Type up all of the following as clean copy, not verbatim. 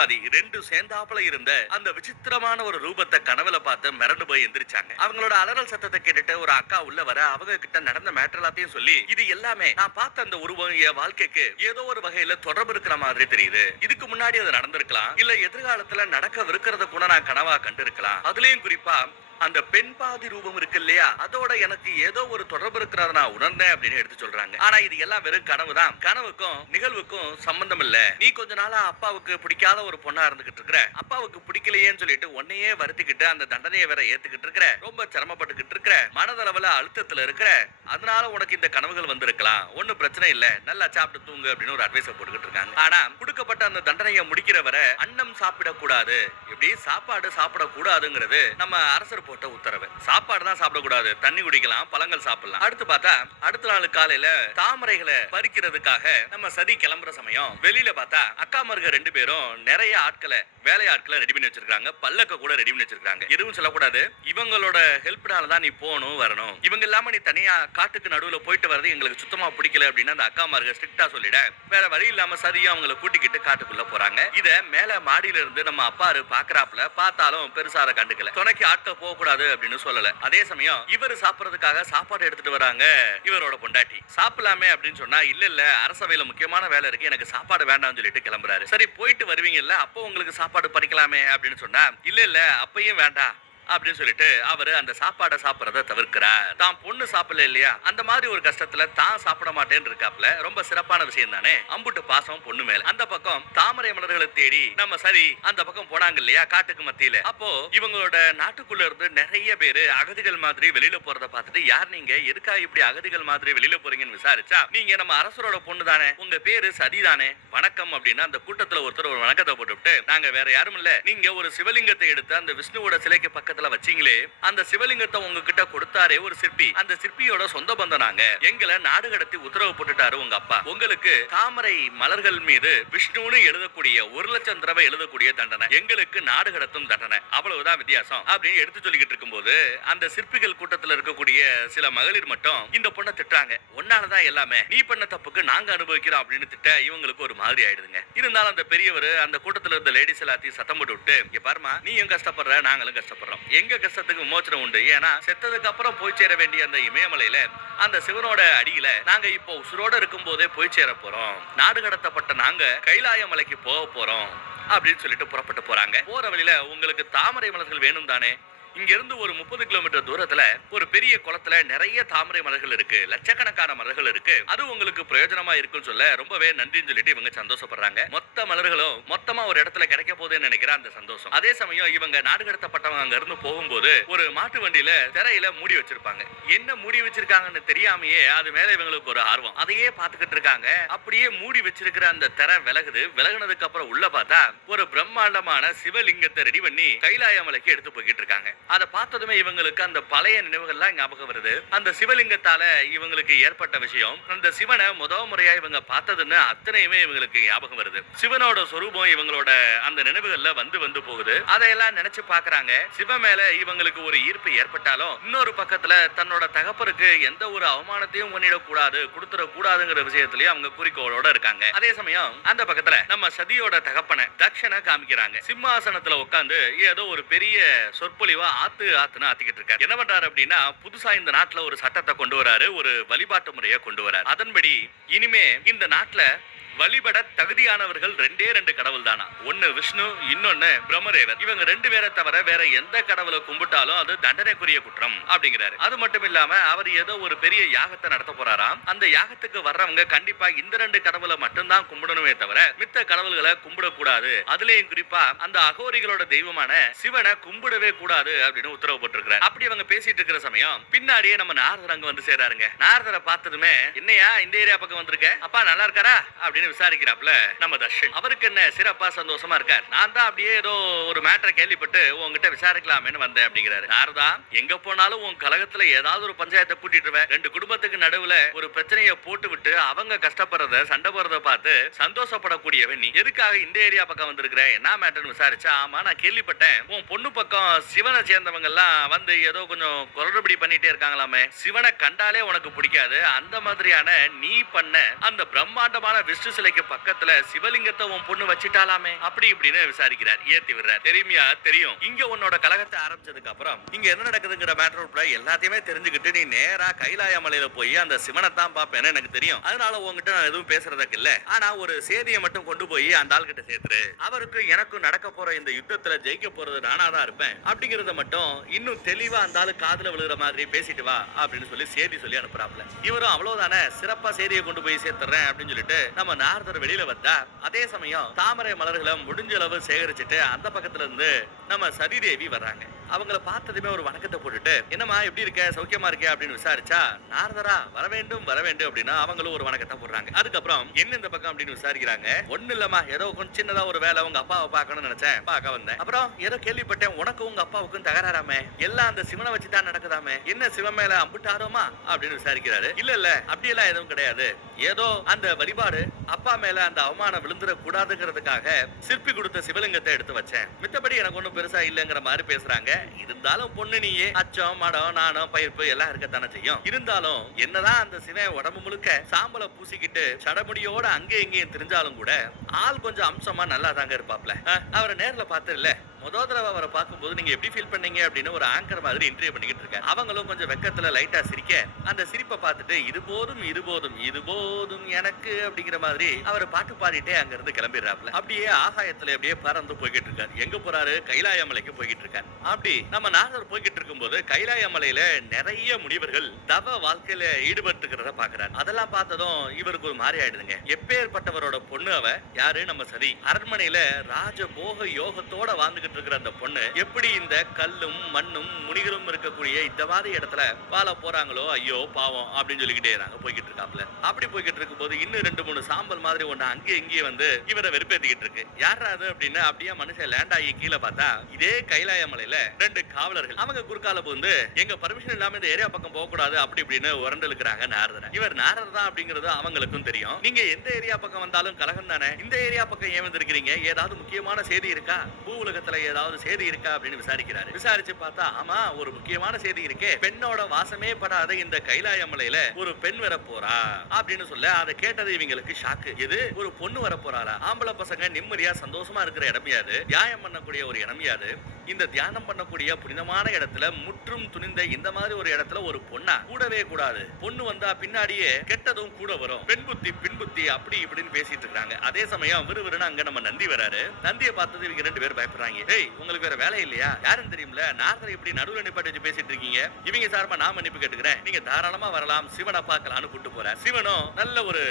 பாதி ரெண்டும் சேர்ந்தாப்புல இருந்த அந்த விசித்திரமான ஒரு ரூபத்தை கனவுல பார்த்து மிரண்டு போய் எந்திரிச்சாங்க. அவங்களோட அலறல் சத்தத்தை கேட்டுட்டு ஒரு அக்கா உள்ள வர அவங்க கிட்ட நடந்த மேட்டர் எல்லாத்தையும் சொல்லி, இது எல்லாமே நான் பார்த்த அந்த உருவம் என் வாழ்க்கைக்கு ஏதோ ஒரு வகையில தொடர்பு இருக்கிற மாதிரி தெரியுது. இதுக்கு முன்னாடி அது நடந்திருக்கலாம், இல்ல எதிர்காலத்துல நடக்கவிருக்கிறத கூட நான் கனவா கண்டிருக்கலாம். அதுலயும் குறிப்பா அந்த பெண் பாதி ரூபம் இருக்கு இல்லையா, அதோட எனக்கு ஏதோ ஒரு தொடர்பு இருக்கிறத நான் உணர்ந்தேன் அப்படின்னு எடுத்து சொல்றாங்க. ஆனா இது எல்லாம் வெறும் கனவு தான். கனவுக்கும் நிகழ்வுக்கும் சம்பந்தம் இல்ல. நீ கொஞ்ச நாளா அப்பாவுக்கு பிடிக்காத ஒரு பொண்ணா இருந்துகிட்டு இருக்கிற, அப்பாவுக்கு பிடிக்கலையேன்னு சொல்லிட்டு உன்னையே வருத்திக்கிட்டு அந்த தண்டனையை வேற ஏத்துக்கிட்டு இருக்கிற, ரொம்ப சிரமப்பட்டுக்கிட்டு இருக்கிற, மனதளவுல அழுத்தத்துல இருக்கிற, அதனால உனக்கு இந்த கனவுகள் வந்திருக்கலாம். ஒன்னும் பிரச்சனை இல்ல, நல்லா சாப்பிட்டு தூங்கு அப்படின்னு ஒரு அட்வைஸ் போட்டுக்கிட்டு இருக்காங்க. ஆனா கொடுக்கப்பட்ட அந்த தண்டனையை முடிக்கிற வரை அன்னம் சாப்பிடக்கூடாது, இப்படி சாப்பாடு சாப்பிடக்கூடாதுங்கிறது நம்ம அரசர் போட்ட உத்தரவு. சாப்பாடு தான் சாப்பிடக்கூடாது, தண்ணி குடிக்கலாம், பழங்கள் சாப்பிடலாம். அடுத்து பார்த்தா அடுத்த நாள் காலையில தாமரைகளை பறிக்கிறதுக்காக நம்ம சதி கிளம்புற சமயம் வெளியில பார்த்தா அக்காமார்க ரெண்டு பேரும் நிறைய ஆட்களை வேலையாட்களை ரெடி பண்ணி வச்சிருக்காங்க. பல்லக்க கூட ரெடி பண்ணி வச்சிருக்காங்க. எதுவும் சொல்லக்கூடாது, இவங்களோட ஹெல்ப்னால தான் நீ போகணும் வரணும், இவங்க இல்லாம நீ தனியா காட்டுக்கு நடுவுல போயிட்டு வரது எங்களுக்கு சுத்தமா பிடிக்கல அப்படின்னு அந்த அக்காமார்க ஸ்ட்ரிக்டா சொல்லிட, வேற வழி இல்லாம சரியா அவங்களை கூட்டிக்கிட்டு காட்டுக்குள்ள போறாங்க. இத மேல மாடியில இருந்து நம்ம அப்பாரு பாக்குறாப்ல, பார்த்தாலும் பெருசார கண்டுக்கல. துணைக்கு ஆட்கள் போக கூடாது அப்படின்னு சொல்லல. அதே சமயம் இவர் சாப்பிடுறதுக்காக சாப்பாடு எடுத்துட்டு வராங்க இவரோட பொண்டாட்டி. சாப்பிடலாமே அப்படின்னு சொன்னா, இல்ல இல்ல அரசவையில முக்கியமான வேலை இருக்கு, எனக்கு சாப்பாடு வேண்டாம்னு சொல்லிட்டு கிளம்புறாரு. சரி போயிட்டு வருவீங்கல்ல, அப்போ உங்களுக்கு சாப்பாடு பறிக்கலாமே அப்படின்னு சொன்னா, இல்ல இல்ல அப்பயும் வேண்டாம் அப்படின்னு சொல்லிட்டு அவரு அந்த சாப்பாடை சாப்பிடறத தவிர்க்கிறார். தான் பொண்ணு சாப்பிடல இல்லையா, அந்த மாதிரி ஒரு கஷ்டத்துல தான் சாப்பிட மாட்டேன்னு இருக்காப்ல. ரொம்ப சிறப்பான விஷயம் தானே. அம்புட்டு பாசம் பொண்ணு மேல. அந்த பக்கம் தாமரை மலர்களை தேடி நம்ம சரி அந்த பக்கம் போனாங்க இல்லையா காட்டுக்கு மத்தியில. அப்போ இவங்களோட நாட்டுக்குள்ள இருந்து நிறைய பேரு அகதிகள் மாதிரி வெளியில போறத பார்த்துட்டு, யார் நீங்க, எதுக்கா இப்படி அகதிகள் மாதிரி வெளியில போறீங்கன்னு விசாரிச்சா, நீங்க நம்ம அரசரோட பொண்ணு தானே, உங்க பேரு சதி தானே, வணக்கம் அப்படின்னு அந்த கூட்டத்துல ஒருத்தர் ஒரு வணக்கத்தை போட்டுவிட்டு, நாங்க வேற யாரும் இல்ல, நீங்க ஒரு சிவலிங்கத்தை எடுத்து அந்த விஷ்ணுவோட சிலைக்கு பக்கத்துல வச்சீங்களே, அந்த சிவலிங்கத்தை உங்ககிட்ட கொடுத்தாரே ஒரு சிற்பி, அந்த சிற்பியோட சொந்த பந்தம் நாங்க, எங்களை நாடு கடத்தி உத்தரவு போட்டுட்டாரு உங்க அப்பா. உங்களுக்கு தாமரை மலர்கள் மீது விஷ்ணுன்னு எழுதக்கூடிய 1,00,000 தடவை எழுதக்கூடிய தண்டனை, எங்களுக்கு நாடு கடத்தும் தண்டனை, அவ்வளவுதான் வித்தியாசம் அப்படின்னு எடுத்து சொல்லிக்கிட்டு இருக்கும்போது, அந்த சிற்பிகள் கூட்டத்தில் இருக்கக்கூடிய சில மகளிர் மட்டும் இந்த பொண்ணை திட்டுறாங்க. ஒன்னாலதான் எல்லாமே, நீ பண்ண தப்புக்கு நாங்க அனுபவிக்கிறோம் அப்படின்னு திட்ட இவங்களுக்கு ஒரு மாதிரி ஆயிடுதுங்க. இருந்தாலும் அந்த பெரியவர் அந்த கூட்டத்தில் இருந்த லேடிஸ் எல்லாத்தையும் சத்தம் போட்டு விட்டு, இங்க பாருமா, நீயும் கஷ்டப்படுற நாங்களும் கஷ்டப்படுறோம், எங்க கஷ்டத்துக்கு விமோச்சனம் உண்டு. ஏன்னா செத்ததுக்கு அப்புறம் போய் சேர வேண்டிய அந்த இமயமலையில அந்த சிவனோட அடியில நாங்க இப்போ உசுரோட இருக்கும் போதே போய் சேர போறோம், நாடு கடத்தப்பட்ட நாங்க கைலாய மலைக்கு போக போறோம் அப்படின்னு சொல்லிட்டு புறப்பட்டு போறாங்க. போற வழியில உங்களுக்கு தாமரை மலர்கள் வேணும் தானே, இங்க இருந்து ஒரு 30 கிலோமீட்டர் தூரத்துல ஒரு பெரிய குளத்துல நிறைய தாமரை மலர்கள் இருக்கு, லட்சக்கணக்கான மலர்கள் இருக்கு, அது உங்களுக்கு பிரயோஜனமா இருக்குன்னு சொல்ல ரொம்பவே நன்றின்னு சொல்லிட்டு இவங்க சந்தோஷப்படுறாங்க. மொத்த மலர்களும் மொத்தமா ஒரு இடத்துல கிடைக்க போகுதுன்னு நினைக்கிற அந்த சந்தோஷம். அதே சமயம் இவங்க நாடு கடத்தப்பட்டவங்க அங்க இருந்து போகும்போது ஒரு மாட்டு வண்டியில திரையில மூடி வச்சிருப்பாங்க. என்ன மூடி வச்சிருக்காங்கன்னு தெரியாமையே அது மேல இவங்களுக்கு ஒரு ஆர்வம், அதையே பாத்துக்கிட்டு இருக்காங்க. அப்படியே மூடி வச்சிருக்கிற அந்த திரை விலகுது. விலகுனதுக்கு அப்புறம் உள்ள பார்த்தா ஒரு பிரம்மாண்டமான சிவலிங்கத்தை ரெடி பண்ணி கைலாய மலைக்கு எடுத்து போய்கிட்டு இருக்காங்க. அதை பார்த்ததுமே இவங்களுக்கு அந்த பழைய நினைவுகள்லாம் ஞாபகம் வருது. அந்த சிவலிங்கத்தால இவங்களுக்கு ஏற்பட்ட விஷயம், அந்த சிவனை முதல் முறையா இவங்க பார்த்ததுன்னு அத்தனையுமே இவங்களுக்கு ஞாபகம் வருது. சிவனோட சொரூபம் இவங்களோட அந்த நினைவுகள்ல வந்து வந்து போகுது. அதையெல்லாம் நினைச்சு பாக்குறாங்க. சிவ மேல இவங்களுக்கு ஒரு ஈர்ப்பு ஏற்பட்டாலும் இன்னொரு பக்கத்துல தன்னோட தகப்பருக்கு எந்த ஒரு அவமானத்தையும் பண்ணிடக்கூடாது, கொடுத்துடக்கூடாதுங்கிற விஷயத்திலயும் அவங்க குறிக்கோளோட இருக்காங்க. அதே சமயம் அந்த பக்கத்துல நம்ம சதியோட தகப்பனை தக்ஷனை காமிக்கிறாங்க. சிம்மாசனத்துல உட்கார்ந்து ஏதோ ஒரு பெரிய சொற்பொழிவா ஆத்துன்னு ஆத்திக்கிட்டு இருக்காரு. என்ன பண்றாரு அப்படின்னா, புதுசா இந்த நாட்டுல ஒரு சட்டத்தை கொண்டு வராரு, ஒரு வழிபாட்டு முறையை கொண்டு வராரு. அதன்படி இனிமே இந்த நாட்டுல வழிபட தகுதியானவர்கள் 2 கடவுள் தானா, ஒன்னு விஷ்ணு, இன்னொன்னு பிரம்மதேவர். இவங்க 2 பேரை தவிர வேற எந்த கடவுளை கும்பிட்டாலும் அது தண்டனைக்குரிய குற்றம் அப்படிங்கிறாரு. அது மட்டும் இல்லாம அவர் ஏதோ ஒரு பெரிய யாகத்தை நடத்த போறாராம். அந்த யாகத்துக்கு வர்றவங்க கண்டிப்பா இந்த 2 கடவுளை மட்டும்தான் கும்பிடணுமே தவிர மித்த கடவுள்களை கும்பிடக்கூடாது. அதுலயும் குறிப்பா அந்த அகோரிகளோட தெய்வமான சிவனை கும்பிடவே கூடாது அப்படின்னு உத்தரவு போட்டிருக்கிறார். அப்படி அவங்க பேசிட்டு இருக்கிற சமயம் பின்னாடியே நம்ம நாரதர் அங்க வந்து சேராருங்க. நாரதரை பார்த்ததுமே, என்னையா இந்த ஏரியா பக்கம் வந்திருக்க, அப்பா நல்லா இருக்காரா அப்படின்னு விசாரிக்கிறாப்ல நம்ம தர்ஷன். அவருக்கு என்ன சிறப்பா சந்தோஷமா இருக்கார். நான் தான் அப்படியே ஏதோ ஒரு மேட்டரை கேள்விப்பட்டு உங்ககிட்ட விசாரிக்கலாமேன்னு வந்தேன் அப்படிங்கிறாரு. நாரதா, எங்க போனாலும் உன் கழகத்துல ஏதாவது ஒரு பஞ்சாயத்தை கூட்டிட்டு 2 குடும்பத்துக்கு நடுவுல ஒரு பிரச்சனையை போட்டு விட்டு அவங்க கஷ்டப்படுறத சண்டை போறத பார்த்து சந்தோஷப்படக்கூடியவன் நீ, எதுக்காக இந்த ஏரியா பக்கம் வந்திருக்கிற, என்ன மேட்டர்னு விசாரிச்சா, ஆமா நான் கேள்விப்பட்டேன் உன் பொண்ணு பக்கம் சிவனை சேர்ந்தவங்க எல்லாம் வந்து ஏதோ கொஞ்சம் குரடுபடி பண்ணிட்டே இருக்காங்களாமே, சிவனை கண்டாலே உனக்கு பிடிக்காது, அந்த மாதிரியான நீ பண்ண அந்த பிரம்மாண்டமான விஷ்ணு விஷ்ணு சிலைக்கு பக்கத்துல சிவலிங்கத்தை உன் பொண்ணு வச்சிட்டாலாமே அப்படி இப்படின்னு விசாரிக்கிறார், ஏத்தி விடுறார். தெரியுமியா? தெரியும். இங்க உன்னோட கலகத்தை ஆரம்பிச்சதுக்கு அப்புறம் இங்க என்ன நடக்குதுங்கிற மேட்டர் உட்பட எல்லாத்தையுமே தெரிஞ்சுக்கிட்டு நீ நேரா கைலாய மலையில போய் அந்த சிவனை தான் பாப்பேன்னு எனக்கு தெரியும். அதனால உங்ககிட்ட நான் எதுவும் பேசுறதுக்கு இல்ல. ஆனா ஒரு செய்தியை மட்டும் கொண்டு போய் அந்த ஆள் கிட்ட சேர்த்துரு. அவருக்கு எனக்கும் நடக்க போற இந்த யுத்தத்துல ஜெயிக்க போறது நானா தான் இருப்பேன் அப்படிங்கறத மட்டும் இன்னும் தெளிவா அந்த ஆளு காதுல விழுகிற மாதிரி பேசிட்டு வா அப்படின்னு சொல்லி செய்தி சொல்லி அனுப்புறாப்ல. இவரும் அவ்வளவுதானே, சிறப்பா செய்தியை கொண்டு போய் சேர்த்துறேன் அப்படின்னு சொல்லிட்டு நம்ம நாரதர் வெளியில வந்தா, அதே சமயம் தாமரை மலர்களை முடிஞ்ச அளவு சேகரிச்சுட்டு அந்த பக்கத்துல இருந்து நம்ம சதிதேவி வர்றாங்க. அவங்கள பார்த்ததுமே ஒரு வணக்கத்தை போட்டுட்டு, என்னமா எப்படி இருக்க, சௌக்கியமா இருக்க அப்படின்னு விசாரிச்சா, நாரதரா வர வேண்டும் வர வேண்டும் அப்படின்னா அவங்களும் ஒரு வணக்கத்தை போடுறாங்க. அதுக்கப்புறம் என்ன இந்த பக்கம் அப்படின்னு விசாரிக்கிறாங்க. ஒண்ணு இல்லமா, ஏதோ கொஞ்சம் சின்னதா ஒரு வேலை, உங்க அப்பாவை பார்க்கணும்னு நினைச்சேன், பார்க்க வந்தேன். அப்புறம் ஏதோ கேள்விப்பட்டேன் உனக்கும் உங்க அப்பாவுக்கும் தகராறாமே, எல்லாம் அந்த சிவனை வச்சுதான் நடக்குதாமே, என்ன சிவன் மேல அம்பிட்டாரோமா அப்படின்னு விசாரிக்கிறாரு. இல்ல இல்ல அப்படியெல்லாம் எதுவும் கிடையாது, ஏதோ அந்த வழிபாடு அப்பா மேல அந்த அவமானம் விழுந்துட கூடாதுங்கிறதுக்காக சிற்பி கொடுத்த சிவலிங்கத்தை எடுத்து வச்சேன், மித்தபடி எனக்கு ஒண்ணும் பெருசா இல்லங்கிற மாதிரி பேசுறாங்க. இருந்தாலும் பொண்ணு நீயே, அச்சம் மடம் நாணம் பயிர்ப்பு எல்லாம் இருக்கத்தானே செய்யும். இருந்தாலும் என்னதான் அந்த சிவன் உடம்பு முழுக்க சாம்பலை பூசிக்கிட்டு சடமுடியோட அங்கே இங்கேயும் தெரிஞ்சாலும் கூட ஆள் கொஞ்சம் அம்சமா நல்லா தாங்க இருப்பாப்ல. அவரை நேர்ல பார்த்து இல்ல முதல் தடவை அவரை பார்க்கும்போது நீங்க எப்படி ஃபீல் பண்ணீங்க அப்படின்னு ஒரு ஆங்கர் மாதிரி இன்டர்வியூ பண்ணிக்கிட்டு இருக்க. அவங்களும் கொஞ்சம் வெக்கத்துல லைட்டா சிரிக்க, அந்த சிரிப்பை பார்த்துட்டு இது போதும் இது போதும் இது போதும் எனக்கு அப்படிங்கிற மாதிரி அவர் பாட்டு பாடிட்டே அங்க இருந்து கிளம்பிடுறாப்ல. அப்படியே ஆகாயத்துல அப்படியே பறந்து போய்கிட்டு இருக்காரு. எங்க போறாரு? கைலாய மலைக்கு போய்கிட்டு இருக்காரு. அப்படி நம்ம நாரதர் போய்கிட்டு இருக்கும்போது கைலாய மலையில நிறைய முனிவர்கள் தவ வாழ்க்கையில ஈடுபட்டுக்கிறத பாக்குறாரு. அதெல்லாம் பார்த்ததும் இவருக்கு ஒரு மாதிரி ஆயிடுதுங்க. எப்பேற்பட்டவரோட பொண்ணு அவ, யாரு? நம்ம சதி. அரண்மனையில ராஜ போக யோகத்தோட வாழ்ந்துகிட்டு இருக்கிற அந்த பொண்ணு எப்படி இந்த கல்லும் மண்ணும் முனிகளும் இருக்கக்கூடிய இந்த மாதிரி இடத்துல வாழ போறாங்களோ, ஐயோ பாவம் அப்படின்னு சொல்லிக்கிட்டே போய்கிட்டு இருக்காப்ல. அப்படி போய்கிட்டு இருக்கும் போது இன்னும் 2-3 சாம்பல் மாதிரி ஒண்ணு அங்கே இங்கே வந்து இவரை வெறுப்பேத்திக்கிட்டு இருக்கு. யாராவது அப்படின்னு அப்படியே மனுஷன் லேண்ட் ஆகி கீழே பார்த்தா இதே கைலாய மலையில 2 காவலர்கள். அவங்க குறுக்கால போந்து எங்க பர்மிஷன் இல்லாம இந்த ஏரியா பக்கம் போக கூடாது அப்படி இப்படின்னு உரண்டலுக்குறாங்க நாரதர். இவர் நாரதர் தான் அப்படிங்கிறது அவங்களுக்கும் தெரியும். நீங்க எந்த ஏரியா பக்கம் வந்தாலும் கலகம் தானே, இந்த ஏரியா பக்கம் ஏன் வந்திருக்கீங்க, ஏதாவது முக்கியமான செய்தி இருக்கா, பூ உலகத்துல ஏதாவது செய்தி இருக்கா அப்படின்னு விசாரிக்கிறாரு. விசாரிச்சு பார்த்தா ஆமா ஒரு முக்கியமான செய்தி இருக்கே, பெண்ணோட வாசமே படாத இந்த கைலாய மலையில ஒரு பெண் வர போறா அப்படின்னு சொல்ல, அதை கேட்டது இவங்களுக்கு ஷாக்கு. இது ஒரு பொண்ணு வர போறாரா? ஆம்பளை பசங்க நிம்மதியா சந்தோஷமா இருக்கிற இடமையாது, தியானம் பண்ணக்கூடிய ஒரு இடமையாது, இந்த தியானம் பண்ணக்கூடிய புனிதமான இடத்துல முற்றும் துணிந்த இந்த மாதிரி ஒரு இடத்துல ஒரு பொண்ணா கூடவே கூடாது. பொண்ணு வந்தா பின்னாடியே கெட்டதும் கூட வரும், பெண் புத்தி பின் புத்தி அப்படி இப்படின்னு பேசிட்டு இருக்காங்க. அதே சமயம் விறுவிறுன்னு அங்க நம்ம நந்தி வராரு. நந்தியை பார்த்தது இவங்க 2 பேர் பயப்படுறாங்க. டேய் உங்களுக்கு வேற வேலை இல்லையா, யாருன்னு தெரியும்ல, நாரதர் இப்படி நடுவுல நிப்பாட்டி வச்சு பேசிட்டு இருக்கீங்க, இவங்க சார்பா நான் மன்னிப்பு கேட்டுக்கிறேன், நீங்க தாராளமா வரலாம், சிவனை பார்க்கலாம்னு கூட்டு போற. சிவனும் நல்ல ஒரு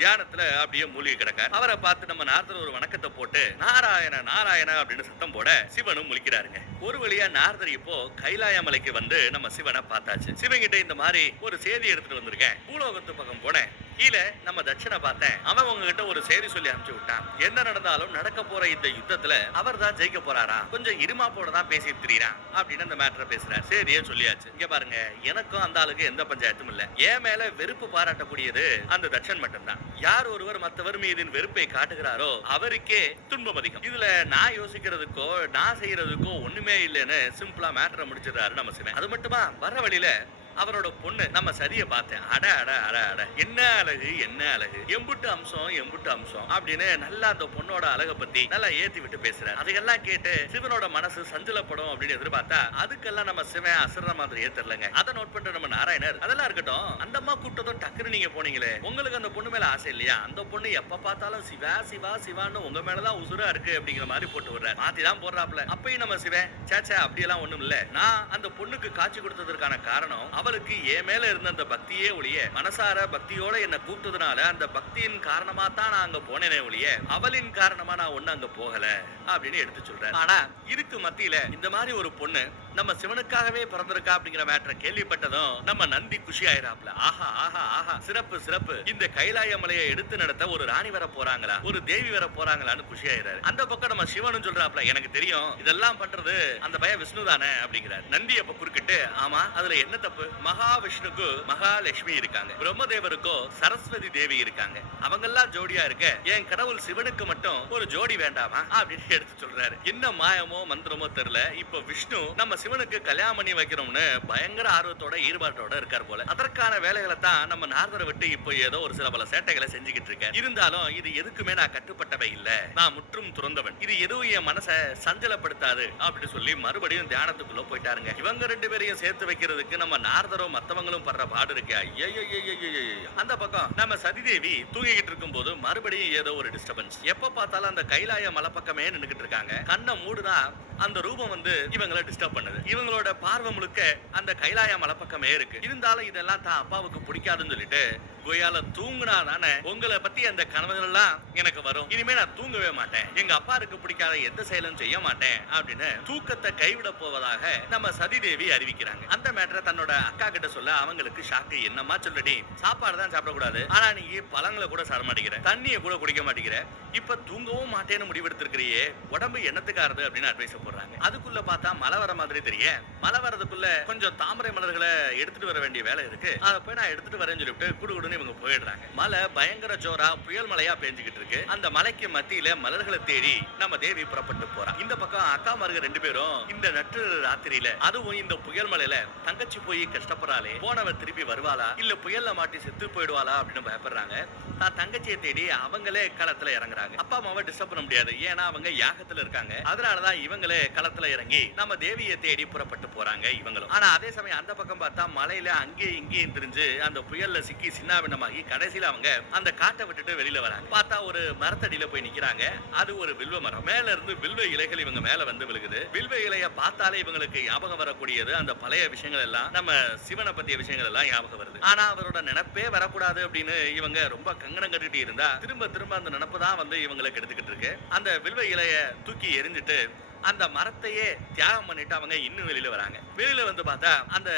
தியானத்துல அப்படியே மூழ்கி கிடக்க. அவரை பார்த்து நம்ம நாரதர் ஒரு வணக்கத்தை போட்டு நாராயண நாராயண அப்படின்னு சத்தம் போட சிவனும் முழிக்கிறாருங்க. ஒரு வழியா நாரதர் இப்போ கைலாய மலைக்கு வந்து நம்ம சிவனை பார்த்தாச்சு. சிவன் கிட்ட இந்த மாதிரி ஒரு செய்தி எடுத்துட்டு வந்திருக்கேன், பூலோகத்து பக்கம் போனேன், கீழே நம்ம தட்சனை பார்த்தேன், அவன் உங்ககிட்ட ஒரு செய்தி சொல்லி அனுப்பிச்சு விட்டான், என்ன நடந்தாலும் நடக்க போற இந்த யுத்தத்துல அவர் தான் ஜெயிக்க போறாரா, கொஞ்சம் இருமாப்போட தான் பேசிட்டு திரியறான் அப்படின்னு அந்த மேட்டரை பேசுறாரு. சரியே சொல்லியாச்சு. இங்க பாருங்க, எனக்கும் அந்த ஆளுக்கு எந்த பஞ்சாயத்தும் இல்ல, என் மேல வெறுப்பு பாராட்டக்கூடியது அந்த தட்சன் மட்டும்தான். யார் ஒருவர் மற்றவர் மீது வெறுப்பை காட்டுகிறாரோ அவருக்கே துன்பம் அதிகம். இதுல நான் யோசிக்கிறதுக்கோ நான் செய்யறதுக்கோ ஒண்ணுமே இல்லைன்னு சிம்பிளா மேட்டரை முடிச்சிடறாரு நம்ம சிவன். அது மட்டுமா, வர வழியில அவரோட பொண்ணு நம்ம சதிய பார்த்தேன், அட அட அட அட என்ன அழகு என்ன அழகு, எம்புட்டு அம்சம் எம்புட்டு அம்சம் அப்படின்னு நல்லா அந்த பொண்ணோட அழகை பத்தி நல்லா ஏத்தி விட்டு பேசுறாரு. அதையெல்லாம் கேட்டு சிவனோட மனசு சஞ்சலப்படும் அப்படின்னு எதிர்பார்த்தா அதுக்கெல்லாம் நம்ம சிவன் அசுர மாதிரி ஏத்தரலங்க. அதை நோட் பண்ற நம்ம நாராயணர், அதெல்லாம் இருக்கட்டும், அந்த அம்மா கூட்டதும் டக்குன்னு நீங்க போனீங்களே, உங்களுக்கு அந்த பொண்ணு மேல ஆசை இல்லையா, அந்த பொண்ணு எப்ப பார்த்தாலும் சிவா சிவா சிவான்னு உங்க மேலதான் உசுரா இருக்கு அப்படிங்கிற மாதிரி போட்டு விடுறாரு. மாத்திதான் போடுறாப்ல. அப்பயும் நம்ம சிவன் சேச்சா அப்படியெல்லாம் ஒண்ணும் இல்ல, நான் அந்த பொண்ணுக்கு காட்சி கொடுத்ததற்கான காரணம் அவளுக்கு என் மேல இருந்த அந்த பக்தியே ஒழிய, மனசார பக்தியோட என்ன கூப்பிட்டதுனால அந்த பக்தியின் காரணமா தான் நான் அங்க போனேனே ஒழிய அவளின் காரணமா நான் ஒண்ணு அங்க போகல அப்படின்னு எடுத்து சொல்றேன். ஆனா இதுக்கு மத்தியில இந்த மாதிரி ஒரு பொண்ணு நம்ம சிவனுக்காகவே பிறந்திருக்கா அப்படிங்கிற மேட்டரை கேள்விப்பட்டதும் நம்ம நந்தி குஷி ஆயிராப்ல. ஆஹா ஆஹா ஆஹா, சிறப்பு சிறப்பு, இந்த கைலாய மலையை எடுத்து நடத்த ஒரு ராணி வர போறாங்களா, ஒரு தேவி வர போறாங்களான்னு குஷி ஆயிராரு. அந்த பக்கம் நம்ம சிவனும் சொல்றாப்ல, எனக்கு தெரியும் இதெல்லாம் பண்றது அந்த பையன் விஷ்ணு தானே அப்படிங்கிறார். நந்தி அப்ப குறுக்கிட்டு, ஆமா அதுல என்ன தப்பு, மகாவிஷ்ணுக்கு மகாலட்சுமி இருக்காங்க, பிரம்மதேவருக்கோ சரஸ்வதி தேவி இருக்காங்க, அவங்க எல்லாம் ஜோடியா இருக்க என் கடவுள் சிவனுக்கு மட்டும் ஒரு ஜோடி வேண்டாமா அப்படின்னு எடுத்து சொல்றாரு. என்ன மாயமோ மந்திரமோ தெரியல, இப்ப விஷ்ணு நம்ம சிவனுக்கு கல்யாணம் பண்ணி வைக்கிறோம்னு பயங்கர ஆர்வத்தோட ஈடுபாட்டோட இருக்கார் போல. அதற்கான வேலைகளை தான் நம்ம நாரதரை விட்டு இப்போ ஏதோ ஒரு சில பல சேட்டைகளை செஞ்சுக்கிட்டு இருக்கேன். இருந்தாலும் இது எதுக்குமே நான் கட்டுப்பட்டவை இல்ல, நான் முற்றும் துறந்தவன், இது எதுவும் என் மனசை சஞ்சலப்படுத்தாது அப்படின்னு சொல்லி மறுபடியும் தியானத்துக்குள்ள போயிட்டாருங்க. இவங்க ரெண்டு பேரையும் சேர்த்து வைக்கிறதுக்கு நம்ம நாரதரும் மத்தவங்களும் படுற பாடு இருக்கு. அந்த பக்கம் நம்ம சதிதேவி தூங்கிக்கிட்டு இருக்கும் போது மறுபடியும் ஏதோ ஒரு டிஸ்டர்பன்ஸ். எப்ப பார்த்தாலும் அந்த கைலாய மலை பக்கமே நின்னுகிட்டு இருக்காங்க. கண்ணை மூடுனா அந்த ரூபம் வந்து இவங்களை டிஸ்டர்ப் பண்ணுது. இவங்களோட பார்வை முழுக்க அந்த கைலாய மலை பக்கமே இருக்கு. இருந்தாலும் இதெல்லாம் தான் அப்பாவுக்கு பிடிக்காதுன்னு சொல்லிட்டு கோயால தூங்குனா தானே உங்களை பத்தி அந்த கனவுகள் எல்லாம் எனக்கு வரும், இனிமே நான் தூங்கவே மாட்டேன், எங்க அப்பாருக்கு பிடிக்காத எந்த செயலும் செய்ய மாட்டேன் அப்படின்னு தூக்கத்தை கைவிட போவதாக நம்ம சதிதேவி அறிவிக்கிறாங்க. அந்த மேட்டரை தன்னோட அக்கா கிட்ட சொல்ல அவங்களுக்கு ஷாக்கு. என்னமா சொல்லடி, சாப்பாடு தான் சாப்பிடக்கூடாது, ஆனா நீ பழங்களை கூட சாப்பிட மாட்டேங்கிற, தண்ணியை கூட குடிக்க மாட்டேங்கிற, இப்ப தூங்கவும் மாட்டேன்னு முடிவெடுத்திருக்கிறியே, உடம்பு என்னத்துக்காருது அப்படின்னு அட்வைஸ் போடுறாங்க. அதுக்குள்ள பார்த்தா மழை வர மாதிரி தெரிய, மழை வரதுக்குள்ள கொஞ்சம் தாமரை மலர்களை எடுத்துட்டு வர வேண்டிய வேலை இருக்கு, அதை போய் நான் எடுத்துட்டு வரேன்னு சொல்லிட்டு குடுகுடுன்னு இவங்க போயிடுறாங்க. மழை பயங்கர ஜோரா புயல் மழையா பெஞ்சுக்கிட்டு இருக்கு. அந்த மலைக்கு மத்தியில மலர்களை தேடி நம்ம தேவி புறப்பட்டு போறா. இந்த பக்கம் அக்கா மார்க ரெண்டு பேரும் இந்த நட்டு ராத்திரியில, அதுவும் இந்த புயல் மலையில தங்கச்சி போய் கஷ்டப்படுறாளே, போனவ திருப்பி வருவாளா இல்ல புயல்ல மாட்டி செத்து போயிடுவாளா அப்படின்னு பயப்படுறாங்க. தான் தங்கச்சியை தேடி அவங்களே களத்துல இறங்குறாங்க. அப்பா அம்மாவை டிஸ்டர்ப் பண்ண முடியாது, ஏன்னா அவங்க யாகத்துல இருக்காங்க. அதனாலதான் இவங்களே களத்துல இறங்கி நம்ம தேவியை தேடி புறப்பட்டு போறாங்க இவங்களும். ஆனா அதே சமயம் அந்த பக்கம் பார்த்தா மலையில அங்கேயும் இங்கேயும் தெரிஞ்சு அந்த புயல்ல சிக்கி சின்னாபின்னமாகி கடைசியில அவங்க அந்த காட்டை விட்டுட்டு வெளியில வராங்க. பார்த்தா ஒரு மரத்தடியில போய் நிக்கிறாங்க. அது ஒரு வில்வ மரம். மேல இருந்து வில்வ இலைகள் இவங்க மேல வந்து விழுகுது. வில்வ இலைய பார்த்தாலே இவங்களுக்கு ஞாபகம் வரக்கூடியது அந்த பழைய விஷயங்கள் எல்லாம், நம்ம சிவனை பத்திய விஷயங்கள் எல்லாம் ஞாபகம் வருது. ஆனா அவரோட நினைப்பே வரக்கூடாது அப்படின்னு இவங்க ரொம்ப கங்கணம் கட்டிட்டு இருந்தா திரும்ப திரும்ப அந்த நினைப்பு தான் வந்து இவங்களுக்கு எடுத்துக்கிட்டு இருக்கு. அந்த வில்வ இலைய தூக்கி எரிஞ்சிட்டு அந்த மரத்தையே தியாகம் பண்ணிட்டு அவங்க இன்னும் வெளியில வராங்க. வெளியில வந்து பார்த்தா அந்த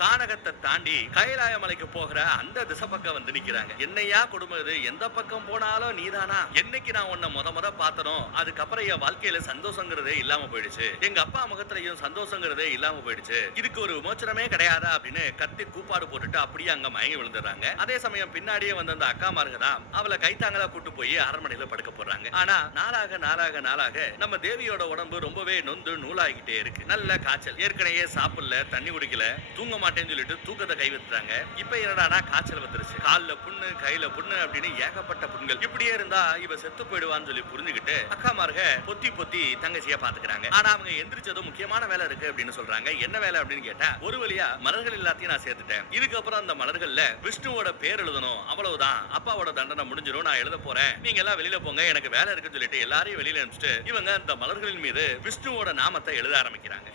கானகத்தை தாண்டி கைலாய மலைக்கு போகிற அந்த திசை பக்கம் வந்து நிக்கிறாங்க. என்னையா குடும்பம் இது, எந்த பக்கம் போனாலும் நீதானா, என்னைக்கு நான் உன்னை முத பார்த்தனோ அதுக்கப்புறம் என் வாழ்க்கையில சந்தோஷங்கிறதே இல்லாம போயிடுச்சு, எங்க அப்பா முகத்திலையும் சந்தோஷங்கிறதே இல்லாம போயிடுச்சு, இதுக்கு ஒரு விமோச்சனமே கிடையாதா அப்படின்னு கத்தி கூப்பாடு போட்டுட்டு அப்படியே அங்க மயங்கி விழுந்துடுறாங்க. அதே சமயம் பின்னாடியே வந்து அந்த அக்காமாருங்க தான் அவளை கைத்தாங்களா கூட்டு போய் அரண்மனையில படுக்க போடுறாங்க. ஆனா நாளாக நாளாக நாளாக நம்ம தேவியோட உடம்பு ரொம்பவே நொந்து நூலாகிட்டே இருக்கு. நல்ல காய்ச்சல், ஏற்கனவே சாப்பிடல, தண்ணி குடிக்கல, தூங்க மாட்டேன்னு சொல்லிட்டு தூக்கத்தை கை விட்டுறாங்க. இப்ப என்னடா காய்ச்சல் வந்துருச்சு, கால்ல புண்ணு கையில புண்ணு அப்படின்னு ஏகப்பட்ட புண்கள். இப்படியே இருந்தா இவ செத்து போயிடுவான்னு சொல்லி புரிஞ்சுக்கிட்டு அக்காமார்க பொத்தி பொத்தி தங்கச்சியா பாத்துக்கிறாங்க. ஆனா அவங்க எந்திரிச்சதும் முக்கியமான வேலை இருக்கு அப்படின்னு சொல்றாங்க. என்ன வேலை அப்படின்னு கேட்டா, ஒரு வழியா மலர்கள் எல்லாத்தையும் நான் சேர்த்துட்டேன், இதுக்கப்புறம் அந்த மலர்கள்ல விஷ்ணுவோட பேர் எழுதணும், அவ்வளவுதான், அப்பாவோட தண்டனை முடிஞ்சிடும், நான் எழுத போறேன், நீங்க எல்லாம் வெளியில போங்க, எனக்கு வேலை இருக்குன்னு சொல்லிட்டு எல்லாரையும் வெளியில அனுப்பிச்சிட்டு இவங்க அந்த மலர்களின் மீது விஷ்ணுவோட நாமத்தை எழுத ஆரம்பிக்கிறாங்க.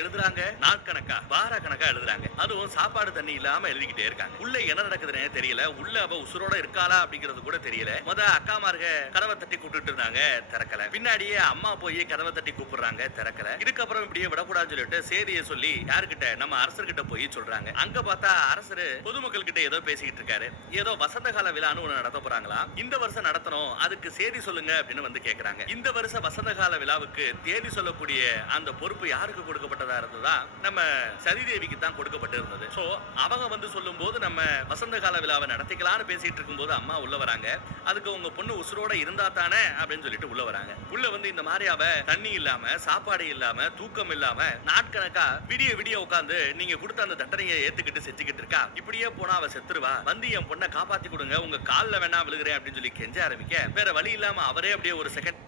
எழுதுறாங்க நாட்கணக்கா வார கணக்கா எழுதுறாங்க. அதுவும் சாப்பாடு தண்ணி இல்லாம எழுதிக்கிட்டே இருக்காங்க. உள்ள என்ன நடக்குதுன்னு தெரியல, உள்ள அவ உசுரோட இருக்காளா அப்படிங்கிறது கூட தெரியல. முத அக்காமார்க கதவை தட்டி கூப்பிட்டு இருந்தாங்க, திறக்கல. பின்னாடியே அம்மா போய் கதவை தட்டி கூப்பிடுறாங்க, திறக்கல. இதுக்கப்புறம் இப்படியே விடக்கூடாதுன்னு சொல்லிட்டு செய்தியை சொல்லி யாருக்கிட்ட, நம்ம அரசர்கிட்ட போய் சொல்றாங்க. அங்க பார்த்தா அரசர் பொதுமக்கள் கிட்ட ஏதோ பேசிக்கிட்டு இருக்காரு. ஏதோ வசந்த கால விழான்னு ஒண்ணு நடத்த போறாங்களா, இந்த வருஷம் நடத்தணும், அதுக்கு செய்தி சொல்லுங்க அப்படின்னு வந்து கேக்குறாங்க. இந்த வருஷம் வசந்த கால விழாவுக்கு தேதி சொல்லக்கூடிய அந்த பொறுப்பு யாருக்கு கொடுக்கப்பட்டதா இருந்ததா, நம்ம சதிதேவிக்கு தான் கொடுக்கப்பட்டு இருந்தது. சோ அவங்க வந்து சொல்லும் போது நம்ம வசந்த கால விழாவை நடத்திக்கலாம்னு பேசிட்டு இருக்கும் போது அம்மா உள்ள வராங்க. அதுக்கு உங்க பொண்ணு உசுரோட இருந்தா தானே அப்படின்னு சொல்லிட்டு உள்ள வராங்க. உள்ள வந்து இந்த மாதிரி அவ தண்ணி இல்லாம, சாப்பாடு இல்லாம, தூக்கம் இல்லாம நாட்கணக்கா விடிய விடிய உட்கார்ந்து நீங்க கொடுத்த அந்த தண்டனையை ஏத்துக்கிட்டு செஞ்சுக்கிட்டு இருக்கா. இப்படியே போனா அவ செத்துருவா, வந்து என் பொண்ணை காப்பாத்தி கொடுங்க, உங்க கால்ல வேணா விழுகிறேன் அப்படின்னு சொல்லி கெஞ்ச ஆரம்பிக்க, வேற வழி இல்லாம அவரே அப்படியே ஒரு செகண்ட்